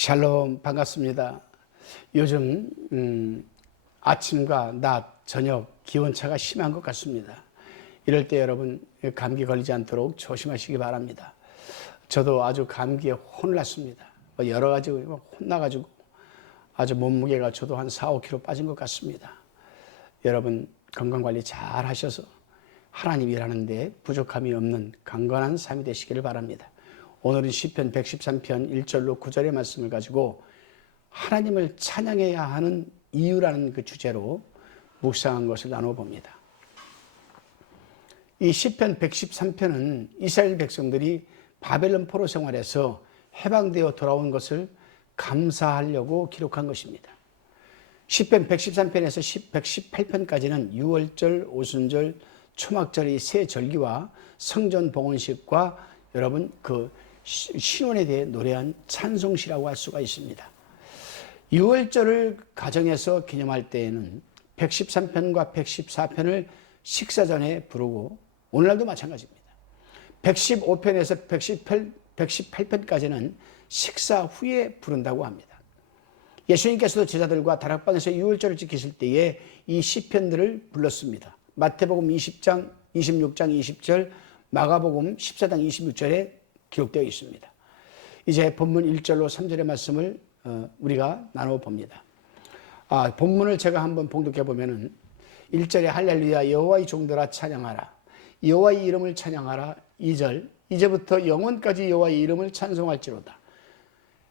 샬롬, 반갑습니다. 요즘 아침과 낮, 저녁 기온차가 심한 것 같습니다. 이럴 때 여러분 감기 걸리지 않도록 조심하시기 바랍니다. 저도 아주 감기에 혼났습니다. 여러 가지 혼나가지고 아주 몸무게가 저도 한 4, 5kg 빠진 것 같습니다. 여러분 건강관리 잘 하셔서 하나님 일하는데 부족함이 없는 강건한 삶이 되시기를 바랍니다. 오늘은 시편 113편 1절로 9절의 말씀을 가지고 하나님을 찬양해야 하는 이유라는 그 주제로 묵상한 것을 나눠봅니다. 이 시편 113편은 이스라엘 백성들이 바벨론 포로 생활에서 해방되어 돌아온 것을 감사하려고 기록한 것입니다. 시편 113편에서 118편까지는 유월절, 오순절, 초막절의 세 절기와 성전 봉헌식과 여러분 그 신원에 대해 노래한 찬송시라고 할 수가 있습니다. 6월절을 가정에서 기념할 때에는 113편과 114편을 식사 전에 부르고 오늘날도 마찬가지입니다. 115편에서 118편까지는 식사 후에 부른다고 합니다. 예수님께서도 제자들과 다락방에서 6월절을 지키실 때에 이 시편들을 불렀습니다. 마태복음 20장, 26장 20절, 마가복음 14장 26절에 기록되어 있습니다. 이제 본문 1절로 3절의 말씀을 우리가 나눠봅니다. 본문을 제가 한번 봉독해 보면은 1절에 할렐루야 여호와의 종들아 찬양하라. 여호와의 이름을 찬양하라. 2절 이제부터 영원까지 여호와의 이름을 찬송할지로다.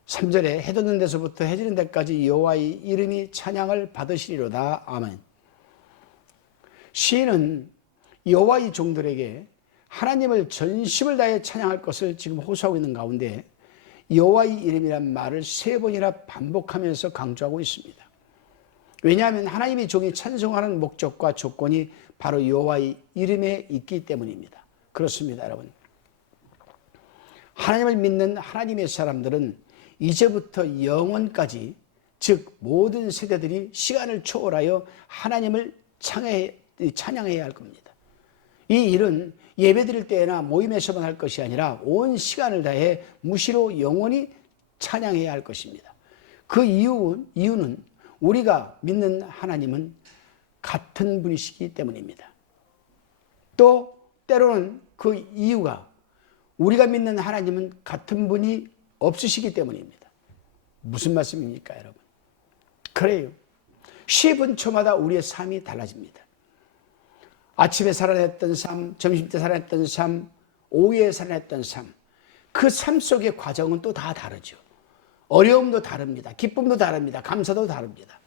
3절에 해 돋는 데서부터 해 지는 데까지 여호와의 이름이 찬양을 받으시리로다. 아멘. 시인은 여호와의 종들에게 하나님을 전심을 다해 찬양할 것을 지금 호소하고 있는 가운데 여호와의 이름이란 말을 3번이나 반복하면서 강조하고 있습니다. 왜냐하면 하나님의 종이 찬송하는 목적과 조건이 바로 여호와의 이름에 있기 때문입니다. 그렇습니다, 여러분. 하나님을 믿는 하나님의 사람들은 이제부터 영원까지, 즉 모든 세대들이 시간을 초월하여 하나님을 찬양해야 할 겁니다. 이 일은 예배드릴 때나 모임에서만 할 것이 아니라 온 시간을 다해 무시로 영원히 찬양해야 할 것입니다. 그 이유는 우리가 믿는 하나님은 같은 분이시기 때문입니다. 또 때로는 그 이유가 우리가 믿는 하나님은 같은 분이 없으시기 때문입니다. 무슨 말씀입니까, 여러분? 그래요. 10분초마다 우리의 삶이 달라집니다. 아침에 살아냈던 삶, 점심때 살아냈던 삶, 오후에 살아냈던 삶, 그 삶 속의 과정은 또 다 다르죠. 어려움도 다릅니다. 기쁨도 다릅니다. 감사도 다릅니다.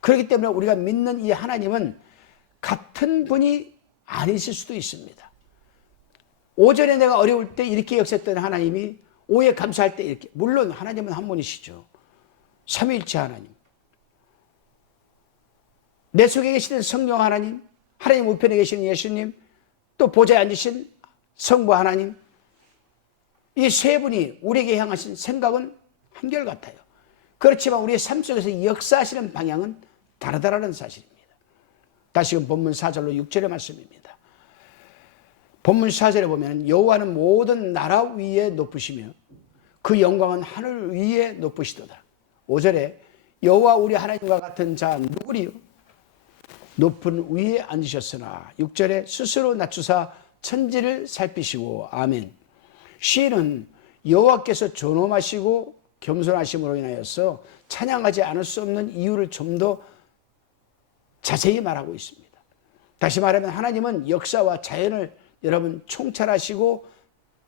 그렇기 때문에 우리가 믿는 이 하나님은 같은 분이 아니실 수도 있습니다. 오전에 내가 어려울 때 이렇게 역사했던 하나님이 오후에 감사할 때 이렇게, 물론 하나님은 한 분이시죠. 삼위일체 하나님. 내 속에 계시는 성령 하나님, 하나님 우편에 계시는 예수님, 또 보좌에 앉으신 성부 하나님, 이 세 분이 우리에게 향하신 생각은 한결같아요. 그렇지만 우리의 삶 속에서 역사하시는 방향은 다르다라는 사실입니다. 다시금 본문 4절로 6절의 말씀입니다. 본문 4절에 보면 여호와는 모든 나라 위에 높으시며 그 영광은 하늘 위에 높으시도다. 5절에 여호와 우리 하나님과 같은 자 누구리요? 높은 위에 앉으셨으나 6절에 스스로 낮추사 천지를 살피시고 아멘. 시인은 여호와께서 존엄하시고 겸손하심으로 인하여서 찬양하지 않을 수 없는 이유를 좀 더 자세히 말하고 있습니다. 다시 말하면 하나님은 역사와 자연을 여러분 총찰하시고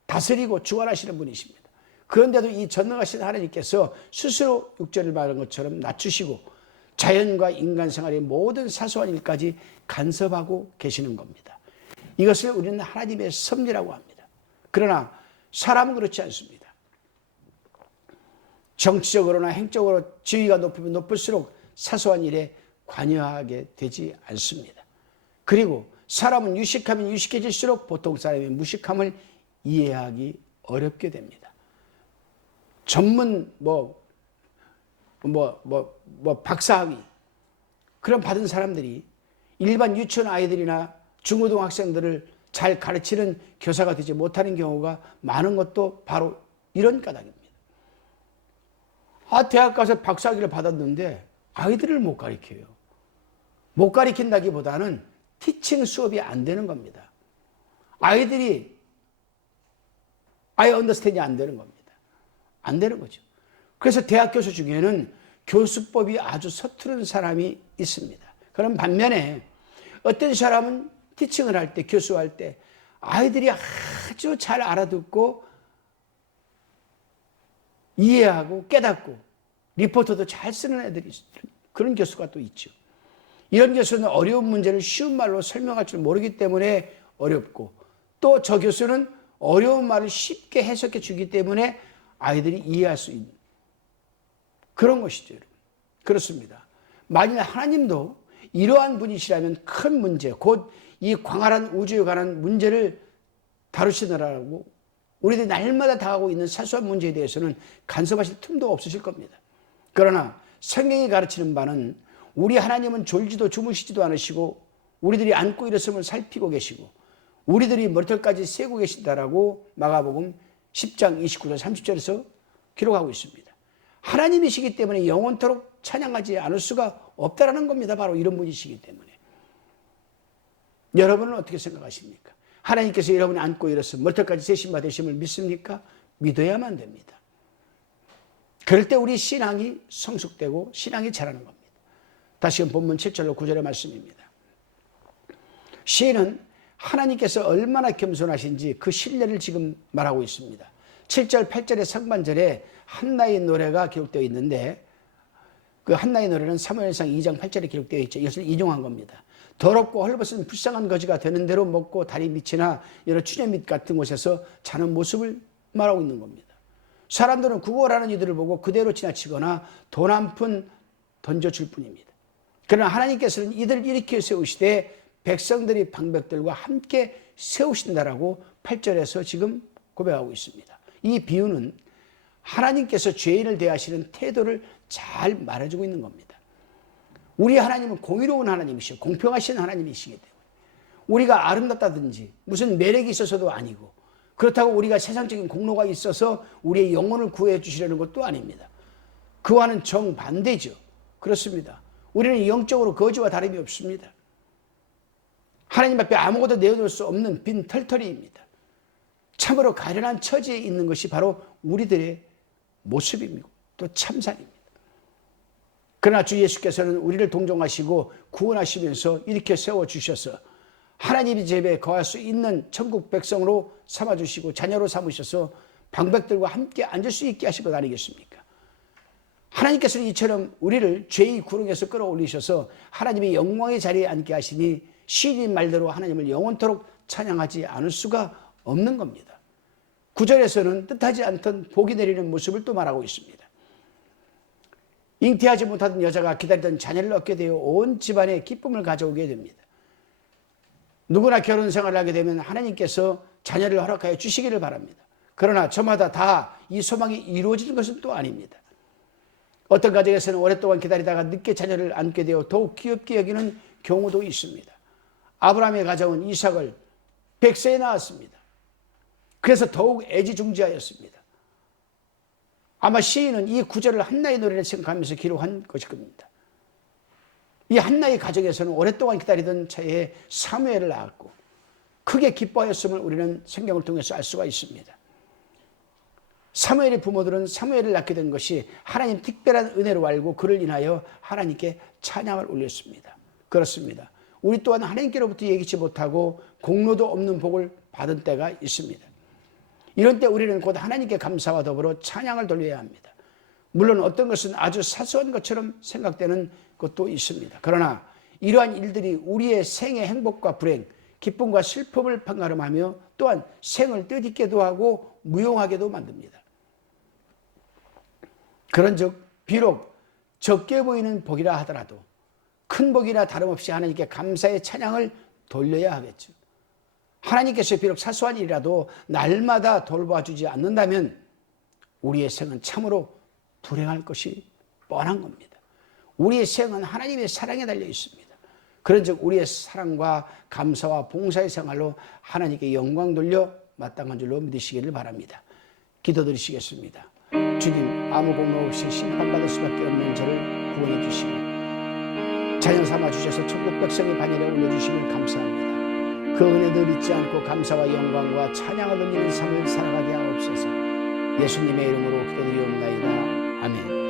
다스리고 주관하시는 분이십니다. 그런데도 이 전능하신 하나님께서 스스로 6절을 말한 것처럼 낮추시고 자연과 인간 생활의 모든 사소한 일까지 간섭하고 계시는 겁니다. 이것을 우리는 하나님의 섭리라고 합니다. 그러나 사람은 그렇지 않습니다. 정치적으로나 행적으로 지위가 높으면 높을수록 사소한 일에 관여하게 되지 않습니다. 그리고 사람은 유식하면 유식해질수록 보통 사람의 무식함을 이해하기 어렵게 됩니다. 전문 박사학위 그런 받은 사람들이 일반 유치원 아이들이나 중고등학생들을 잘 가르치는 교사가 되지 못하는 경우가 많은 것도 바로 이런 까닭입니다. 대학 가서 박사학위를 받았는데 아이들을 못 가르쳐요. 못 가르친다기보다는 티칭 수업이 안 되는 겁니다. 아이들이 아예 언더스탠딩이 안 되는 겁니다. 안 되는 거죠. 그래서 대학 교수 중에는 교수법이 아주 서투른 사람이 있습니다. 그런 반면에 어떤 사람은 티칭을 할 때, 교수할 때 아이들이 아주 잘 알아듣고 이해하고 깨닫고 리포트도 잘 쓰는 애들이 있어요. 그런 교수가 또 있죠. 이런 교수는 어려운 문제를 쉬운 말로 설명할 줄 모르기 때문에 어렵고, 또 저 교수는 어려운 말을 쉽게 해석해 주기 때문에 아이들이 이해할 수 있는 그런 것이죠. 여러분. 그렇습니다. 만일 하나님도 이러한 분이시라면 큰 문제, 곧 이 광활한 우주에 관한 문제를 다루시느라고 우리들이 날마다 당하고 있는 사소한 문제에 대해서는 간섭하실 틈도 없으실 겁니다. 그러나 성경이 가르치는 바는 우리 하나님은 졸지도 주무시지도 않으시고 우리들이 앉고 일어섬을 살피고 계시고 우리들이 머리털까지 세고 계신다라고 마가복음 10장 29절 30절에서 기록하고 있습니다. 하나님이시기 때문에 영원토록 찬양하지 않을 수가 없다라는 겁니다. 바로 이런 분이시기 때문에. 여러분은 어떻게 생각하십니까? 하나님께서 여러분이 앉고 일어서 머리털까지 세심 받으심을 믿습니까? 믿어야만 됩니다. 그럴 때 우리 신앙이 성숙되고 신앙이 자라는 겁니다. 다시금 본문 7절로 9절의 말씀입니다. 시인은 하나님께서 얼마나 겸손하신지 그 신뢰를 지금 말하고 있습니다. 7절, 8절의 상반절에 한나의 노래가 기록되어 있는데 그 한나의 노래는 사무엘상 2장 8절에 기록되어 있죠. 이것을 인용한 겁니다. 더럽고 헐벗은 불쌍한 거지가 되는 대로 먹고 다리 밑이나 여러 추녀 밑 같은 곳에서 자는 모습을 말하고 있는 겁니다. 사람들은 구걸하는 이들을 보고 그대로 지나치거나 돈 한 푼 던져줄 뿐입니다. 그러나 하나님께서는 이들을 일으켜 세우시되 백성들이 방백들과 함께 세우신다라고 8절에서 지금 고백하고 있습니다. 이 비유는 하나님께서 죄인을 대하시는 태도를 잘 말해주고 있는 겁니다. 우리 하나님은 공의로운 하나님이시고 공평하신 하나님이시기 때문에 우리가 아름답다든지 무슨 매력이 있어서도 아니고 그렇다고 우리가 세상적인 공로가 있어서 우리의 영혼을 구해 주시려는 것도 아닙니다. 그와는 정반대죠. 그렇습니다. 우리는 영적으로 거지와 다름이 없습니다. 하나님 앞에 아무것도 내어놓을 수 없는 빈 털털이입니다. 참으로 가련한 처지에 있는 것이 바로 우리들의 모습입니다. 또 참살입니다. 그러나 주 예수께서는 우리를 동정하시고 구원하시면서 이렇게 세워주셔서 하나님의 집에 거할 수 있는 천국 백성으로 삼아주시고 자녀로 삼으셔서 방백들과 함께 앉을 수 있게 하신 것 아니겠습니까? 하나님께서는 이처럼 우리를 죄의 구렁에서 끌어올리셔서 하나님의 영광의 자리에 앉게 하시니 시인 말대로 하나님을 영원토록 찬양하지 않을 수가 없는 겁니다. 9절에서는 뜻하지 않던 복이 내리는 모습을 또 말하고 있습니다. 잉태하지 못하던 여자가 기다리던 자녀를 얻게 되어 온 집안에 기쁨을 가져오게 됩니다. 누구나 결혼 생활을 하게 되면 하나님께서 자녀를 허락하여 주시기를 바랍니다. 그러나 저마다 다 이 소망이 이루어지는 것은 또 아닙니다. 어떤 가정에서는 오랫동안 기다리다가 늦게 자녀를 안게 되어 더욱 귀엽게 여기는 경우도 있습니다. 아브라함의 가정은 이삭을 100세에 낳았습니다. 그래서 더욱 애지중지하였습니다. 아마 시인은 이 구절을 한나의 노래를 생각하면서 기록한 것일 겁니다. 이 한나의 가정에서는 오랫동안 기다리던 차에 사무엘을 낳았고 크게 기뻐하였음을 우리는 성경을 통해서 알 수가 있습니다. 사무엘의 부모들은 사무엘을 낳게 된 것이 하나님 특별한 은혜로 알고 그를 인하여 하나님께 찬양을 올렸습니다. 그렇습니다. 우리 또한 하나님께로부터 예기치 못하고 공로도 없는 복을 받은 때가 있습니다. 이런 때 우리는 곧 하나님께 감사와 더불어 찬양을 돌려야 합니다. 물론 어떤 것은 아주 사소한 것처럼 생각되는 것도 있습니다. 그러나 이러한 일들이 우리의 생의 행복과 불행, 기쁨과 슬픔을 판가름하며 또한 생을 뜻있게도 하고 무용하게도 만듭니다. 그런즉 비록 적게 보이는 복이라 하더라도 큰 복이나 다름없이 하나님께 감사의 찬양을 돌려야 하겠죠. 하나님께서 비록 사소한 일이라도 날마다 돌봐주지 않는다면 우리의 생은 참으로 불행할 것이 뻔한 겁니다. 우리의 생은 하나님의 사랑에 달려 있습니다. 그런즉 우리의 사랑과 감사와 봉사의 생활로 하나님께 영광 돌려 마땅한 줄로 믿으시기를 바랍니다. 기도드리시겠습니다. 주님 아무 공로 없이 심판받을 수밖에 없는 저를 구원해 주시고 자녀 삼아 주셔서 천국 백성의 반열에 올려주심을 감사합니다. 그 은혜 늘 잊지 않고 감사와 영광과 찬양을 돌리는 삶을 살아가게 하옵소서. 예수님의 이름으로 기도드리옵나이다. 아멘.